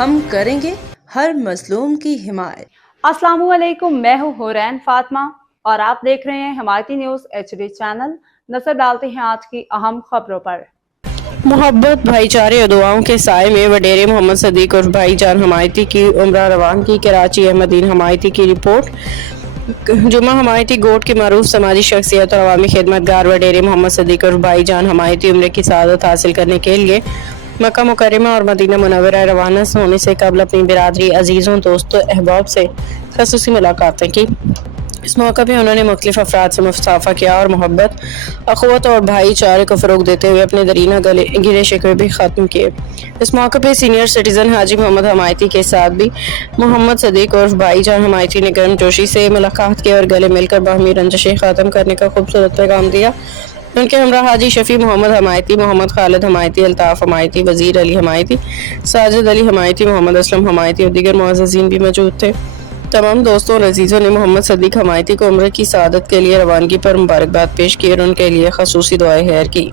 ہم کریں گے ہر مظلوم کی حمایت۔ السلام علیکم، میں ہوں حورین فاطمہ اور آپ دیکھ رہے ہیں حمایتی نیوز HD چینل۔ نظر ڈالتے ہیں آج کی اہم خبروں پر۔ محبت، بھائی چارے اور دعاؤں کے سائے میں وڈیرے محمد صدیق اور بھائی جان حمایتی کی عمرہ روانگی۔ کراچی۔ احمدین حمایتی کی رپورٹ۔ جمعہ حمایتی گوٹ کے معروف سماجی شخصیت اور عوامی خدمت گار وڈیرے محمد صدیق اور بھائی جان حمایتی عمرے کی سعادت حاصل کرنے کے لیے مکہ مکرمہ اور مدینہ منورہ روانہ ہونے سے قبل اپنی برادری، عزیزوں، دوستوں، احباب سے خصوصی ملاقاتیں کی۔ اس موقع پہ انہوں نے مختلف افراد سے مصافحہ کیا اور محبت، اخوت اور بھائی چارے کو فروغ دیتے ہوئے اپنے درینہ گلے شکوے بھی ختم کیے۔ اس موقع پہ سینئر سٹیزن حاجی محمد حمایتی کے ساتھ بھی محمد صدیق اور بھائی جان حمایتی نے گرم جوشی سے ملاقات کی اور گلے مل کر باہمی رنجشیں ختم کرنے کا خوبصورت پیغام دیا۔ ان کے ہمراہ حاجی شفیع محمد حمایتی، محمد خالد حمایتی، الطاف حمایتی، وزیر علی حمایتی، ساجد علی حمایتی، محمد اسلم حمایتی اور دیگر معززین بھی موجود تھے۔ تمام دوستوں اور عزیزوں نے محمد صدیق حمایتی کو عمرے کی سعادت کے لیے روانگی پر مبارکباد پیش کی اور ان کے لیے خصوصی دعائیں خیر کی۔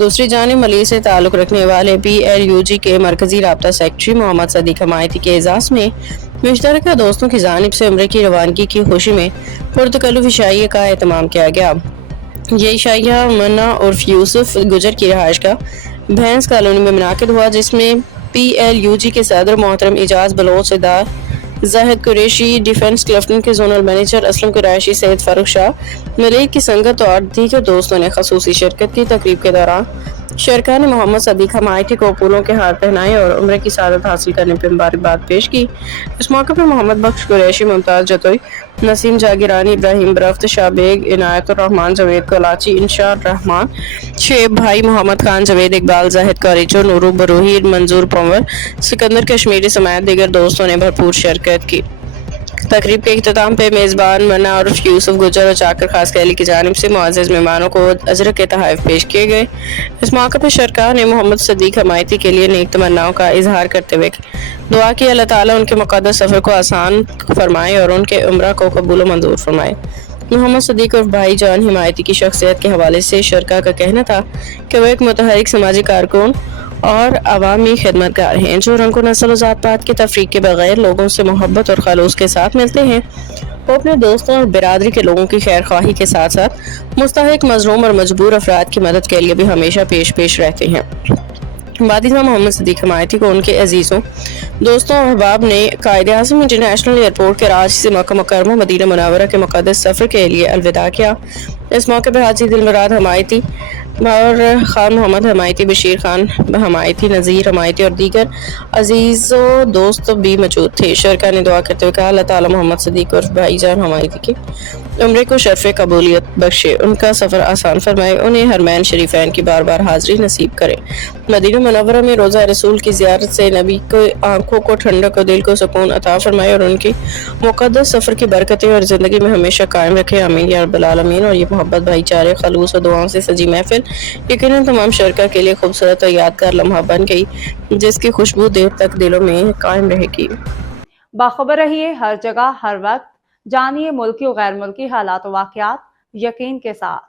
دوسری جانب ملی سے تعلق رکھنے والے PLUG کے مرکزی رابطہ سیکرٹری محمد صدیق حمایتی کے اعزاز میں مشترکہ دوستوں کی جانب سے عمرے کی روانگی کی خوشی میں پرتکلف عشائیہ کا اہتمام کیا گیا۔ یہ عشائیہ منا عرف یوسف گجر کی رہائش گاہ بھینس کالونی میں منعقد ہوا، جس میں PLUG کے صدر محترم اعجاز بلوچ، زاہد قریشی، ڈیفنس کلفٹن کے زونل مینیجر اسلم قریشی، سید فاروق شاہ، ملیک کی سنگت اور دیگر دوستوں نے خصوصی شرکت کی۔ تقریب کے دوران شرکاء نے محمد صدیق حمایتی کو پھولوں کے ہار پہنائے اور عمرے کی سعادت حاصل کرنے پر مبارکباد پیش کی۔ اس موقع پر محمد بخش قریشی، ممتاز جتوئی، نسیم جاگیرانی، ابراہیم برفت، شاہ بیگ، عنایت الرحمان، جاوید کلاچی، انشاء الرحمان، شعیب بھائی، محمد خان، جاوید اقبال، زاہد قریچو، نورو بروہی، منظور پنور، سکندر کشمیری سمیت دیگر دوستوں نے بھرپور شرکت کی۔ تقریب کے اختتام پہ میزبان منا عرف یوسف گجر اور چاکر خاص کیلی کی جانب سے معزز مہمانوں کو اجر کے تحائف پیش کیے گئے۔ اس موقع پہ شرکاء نے محمد صدیق حمایتی کے لیے نیک تمناؤں کا اظہار کرتے ہوئے دعا کی اللہ تعالیٰ ان کے مقدس سفر کو آسان فرمائے اور ان کے عمرہ کو قبول و منظور فرمائے۔ محمد صدیق اور بھائی جان حمایتی کی شخصیت کے حوالے سے شرکاء کا کہنا تھا کہ وہ ایک متحرک سماجی کارکن اور عوامی خدمت گار ہیں جو رنگ و نسل و ذات پات کے تفریق کے بغیر لوگوں سے محبت اور خلوص کے ساتھ ملتے ہیں۔ وہ اپنے دوستوں اور برادری کے لوگوں کی خیر خواہی کے ساتھ ساتھ مستحق، مظلوم اور مجبور افراد کی مدد کے لیے بھی ہمیشہ پیش رہتے ہیں۔ بعدازاں محمد صدیق حمایتی کو ان کے عزیزوں، دوستوں اور احباب نے قائد اعظم انٹرنیشنل ایئرپورٹ کراچی سے مکہ مکرمہ مدینہ منورہ کے مقدس سفر کے لیے الوداع کیا۔ اس موقع پر حاجی دلمراد حمایتی اور خان محمد حمایتی، بشیر خان حمایتی، نذیر حمایتی اور دیگر عزیز و دوست بھی موجود تھے۔ شرکاء نے دعا کرتے ہوئے کہا اللہ تعالیٰ محمد صدیق اور بھائی جان حمایتی کے عمرے کو شرف قبولیت بخشے، ان کا سفر آسان فرمائے، انہیں حرمین شریفین کی بار بار حاضری نصیب کرے۔ مدینہ منورہ میں روضہ رسول کی زیارت سے نبی کو آنکھوں کو ٹھنڈک اور دل کو سکون عطا فرمائے اور ان کی مقدس سفر کی برکتیں اور زندگی میں ہمیشہ قائم رکھے، آمین یا رب العالمین۔ اور یہ محبت، بھائی چارے، خلوص اور دعاؤں سے سجی محفل یقیناً تمام شرکاء کے لیے خوبصورت اور یادگار لمحہ بن گئی، جس کی خوشبو دیر تک دلوں میں قائم رہے گی۔ باخبر رہیے ہر جگہ ہر وقت، جانیے ملکی و غیر ملکی حالات و واقعات یقین کے ساتھ۔